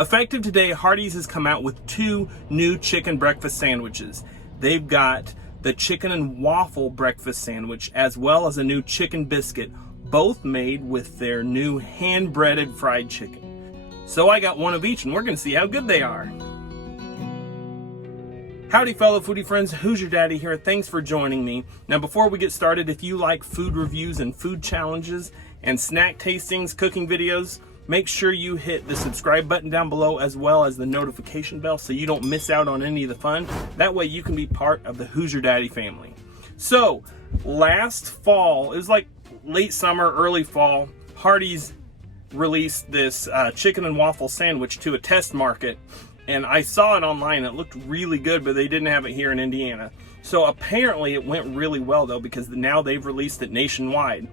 Effective today, Hardee's has come out with 2 new chicken breakfast sandwiches. They've got the chicken and waffle breakfast sandwich, as well as a new chicken biscuit, both made with their new hand-breaded fried chicken. So I got one of each, and we're gonna see how good they are. Howdy fellow foodie friends, Hoosier Daddy here. Thanks for joining me. Now before we get started, if you like food reviews and food challenges and snack tastings, cooking videos, make sure you hit the subscribe button down below as well as the notification bell so you don't miss out on any of the fun. That way you can be part of the Hoosier Daddy family. So last fall, it was like late summer, early fall, Hardee's released this chicken and waffle sandwich to a test market. And I saw it online. It looked really good, but they didn't have it here in Indiana. So apparently it went really well though, because now they've released it nationwide.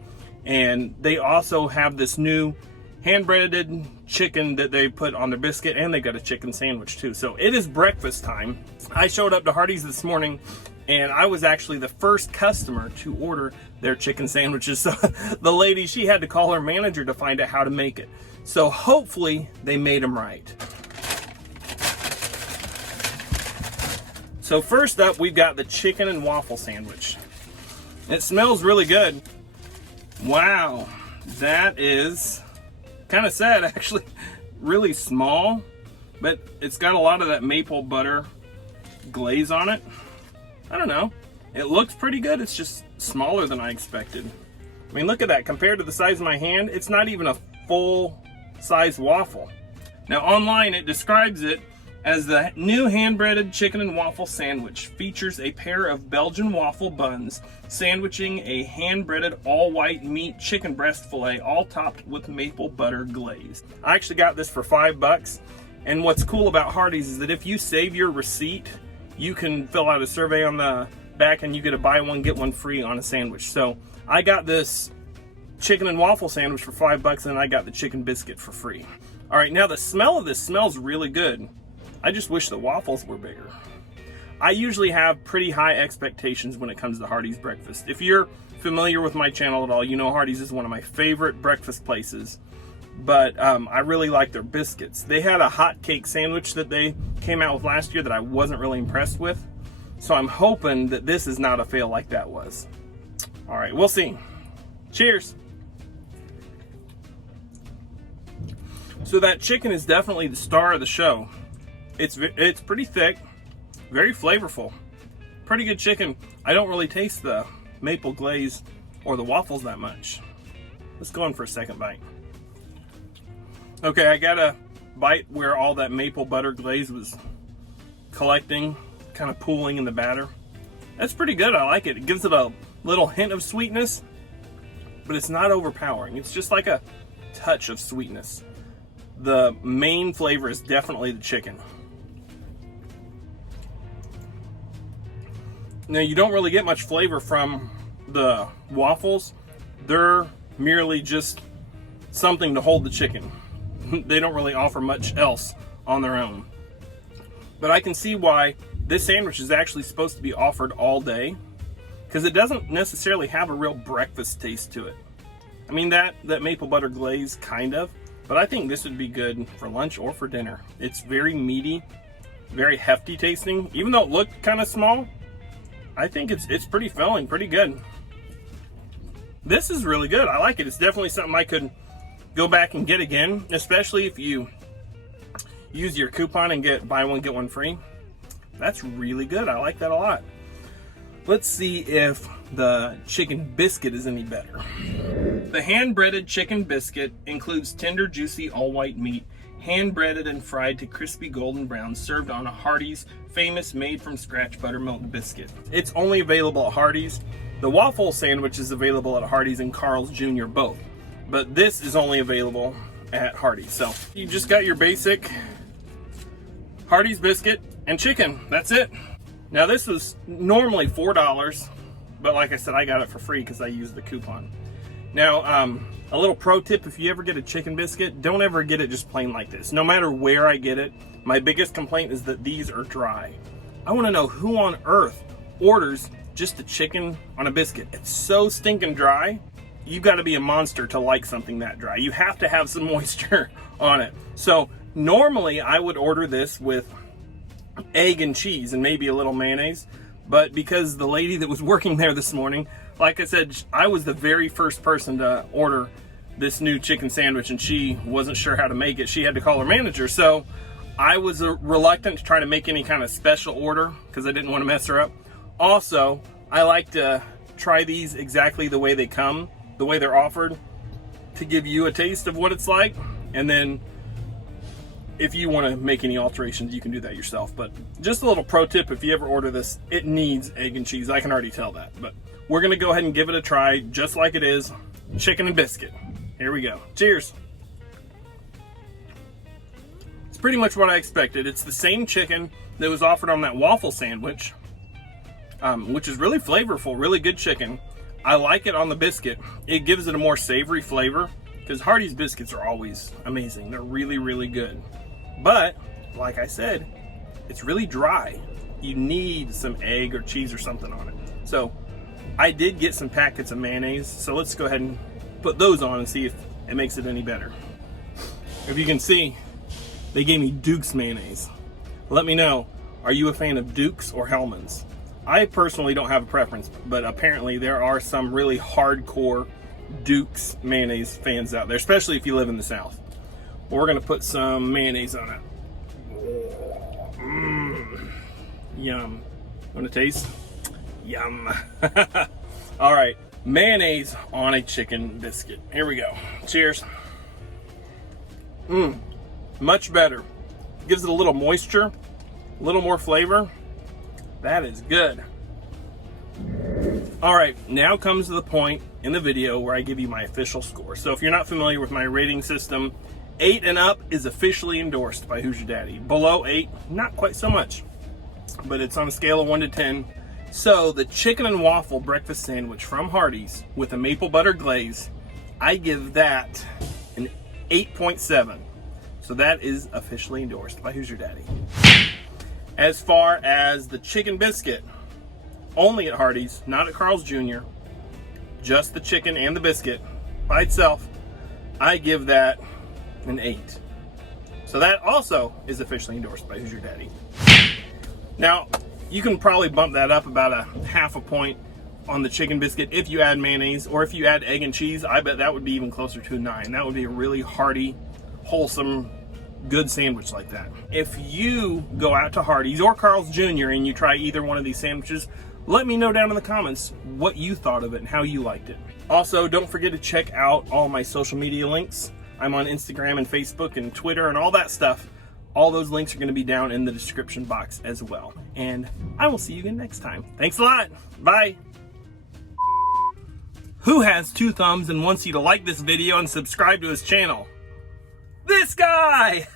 And they also have this new hand-breaded chicken that they put on their biscuit, and they got a chicken sandwich too. So it is breakfast time. I showed up to Hardee's this morning, and I was actually the first customer to order their chicken sandwiches. So the lady, she had to call her manager to find out how to make it. So hopefully they made them right. So first up, we've got the chicken and waffle sandwich. It smells really good. Wow, that is kind of sad actually. Really small, but it's got a lot of that maple butter glaze on it. I don't know, it looks pretty good. It's just smaller than I expected. I mean, look at that. Compared to the size of my hand, it's not even a full size waffle. Now online it describes it as the new hand-breaded chicken and waffle sandwich. Features a pair of Belgian waffle buns sandwiching a hand-breaded all-white meat chicken breast fillet, all topped with maple butter glaze. I actually got this for $5, and what's cool about Hardee's is that if you save your receipt, you can fill out a survey on the back and you get a buy one get one free on a sandwich. So I got this chicken and waffle sandwich for $5, and I got the chicken biscuit for free. All right, now the smell of this smells really good. I just wish the waffles were bigger. I usually have pretty high expectations when it comes to Hardee's breakfast. If you're familiar with my channel at all, you know Hardee's is one of my favorite breakfast places. But I really like their biscuits. They had a hot cake sandwich that they came out with last year that I wasn't really impressed with. So I'm hoping that this is not a fail like that was. All right, we'll see. Cheers. So that chicken is definitely the star of the show. It's pretty thick, very flavorful, pretty good chicken. I don't really taste the maple glaze or the waffles that much. Let's go in for a second bite. Okay, I got a bite where all that maple butter glaze was collecting, kind of pooling in the batter. That's pretty good. I like it. It gives it a little hint of sweetness, but it's not overpowering. It's just like a touch of sweetness. The main flavor is definitely the chicken. Now, you don't really get much flavor from the waffles. They're merely just something to hold the chicken. They don't really offer much else on their own. But I can see why this sandwich is actually supposed to be offered all day, because it doesn't necessarily have a real breakfast taste to it. I mean, that maple butter glaze, kind of, but I think this would be good for lunch or for dinner. It's very meaty, very hefty tasting. Even though it looked kind of small, I think it's pretty filling, pretty good. This is really good. I like it. It's definitely something I could go back and get again, especially if you use your coupon and get buy one get one free. That's really good. I like that a lot. Let's see if the chicken biscuit is any better. The hand-breaded chicken biscuit includes tender, juicy, all-white meat, hand-breaded and fried to crispy golden brown, served on a Hardee's famous made-from-scratch buttermilk biscuit. It's only available at Hardee's. The waffle sandwich is available at Hardee's and Carl's Jr. both, but this is only available at Hardee's. So you just got your basic Hardee's biscuit and chicken. That's it. Now this was normally $4, but like I said, I got it for free because I used the coupon. Now, a little pro tip: if you ever get a chicken biscuit, don't ever get it just plain like this. No matter where I get it, my biggest complaint is that these are dry. I want to know who on earth orders just a chicken on a biscuit. It's so stinking dry. You've got to be a monster to like something that dry. You have to have some moisture on it. So Normally, I would order this with egg and cheese and maybe a little mayonnaise, but because the lady that was working there this morning, like I said, I was the very first person to order this new chicken sandwich, and she wasn't sure how to make it. She had to call her manager, so I was reluctant to try to make any kind of special order because I didn't want to mess her up. Also, I like to try these exactly the way they come, the way they're offered, to give you a taste of what it's like, and then if you want to make any alterations, you can do that yourself. But just a little pro tip, if you ever order this, it needs egg and cheese. I can already tell that. But we're going to go ahead and give it a try just like it is. Chicken and biscuit. Here we go. Cheers. It's pretty much what I expected. It's the same chicken that was offered on that waffle sandwich, which is really flavorful, really good chicken. I like it on the biscuit. It gives it a more savory flavor because Hardee's biscuits are always amazing. They're really, really good. But, like I said, it's really dry. You need some egg or cheese or something on it. So, I did get some packets of mayonnaise, so let's go ahead and put those on and see if it makes it any better. If you can see, they gave me Duke's mayonnaise. Let me know, are you a fan of Duke's or Hellmann's? I personally don't have a preference, but apparently there are some really hardcore Duke's mayonnaise fans out there, especially if you live in the South. We're gonna put some mayonnaise on it. Yum. Want to taste? Yum. All right, mayonnaise on a chicken biscuit. Here we go. Cheers. Much better. Gives it a little moisture, a little more flavor. That is good. All right, now comes the point in the video where I give you my official score. So if you're not familiar with my rating system, 8 and up is officially endorsed by Hoosier Daddy. Below 8, not quite so much, but it's on a scale of 1 to 10. So the chicken and waffle breakfast sandwich from Hardee's with a maple butter glaze, I give that an 8.7. So that is officially endorsed by Hoosier Daddy. As far as the chicken biscuit, only at Hardee's, not at Carl's Jr., just the chicken and the biscuit by itself, I give that an 8. So that also is officially endorsed by Hoosier Daddy. Now, you can probably bump that up about a half a point on the chicken biscuit if you add mayonnaise, or if you add egg and cheese, I bet that would be even closer to a 9. That would be a really hearty, wholesome, good sandwich like that. If you go out to Hardee's or Carl's Jr. and you try either one of these sandwiches, let me know down in the comments what you thought of it and how you liked it. Also, don't forget to check out all my social media links. I'm on Instagram and Facebook and Twitter and all that stuff. All those links are going to be down in the description box as well. And I will see you again next time. Thanks a lot. Bye. Who has 2 thumbs and wants you to like this video and subscribe to his channel? This guy!